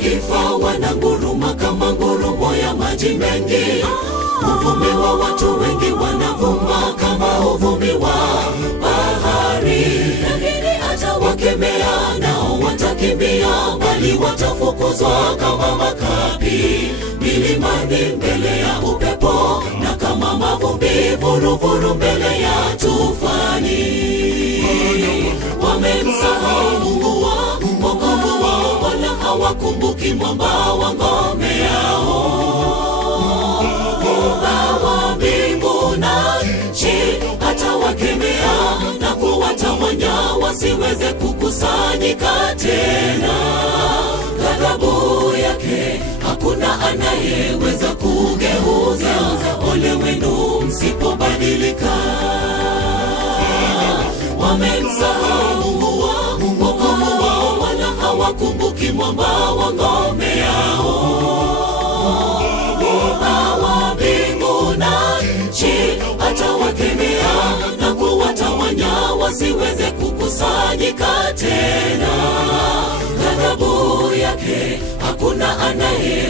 Mataifa wananguruma kama ngurumo ya maji mengi. Uvumi wa watu wengi wanavuma kama uvumi wa bahari. Lakini atawakemea nao watakimbia, bali watafukuzwa kama makapi milimani mbele ya upepo, na kama mavumbi vuruvuru mbele ya tufani. Wamemsahau Mungu wao, Mwokozi wao, wala hawakumbuki mwamba wa ngome yao. Muumba wa mbingu na nchi atawakemea na kuwatawanya wasiweze kukusanyika tena. Ghadhabu yake hakuna anayeweza kugeuza. Ole wenu msipobadilika. Wamemsahau Mungu wao, Mwokozi wao, wala hawakumbuki mwamba wa ngome yao. Muumba wa mbingu na nchi atawakemea na kuwatawanya wasiweze kukusanyika tena. Ghadhabu yake hakuna anaye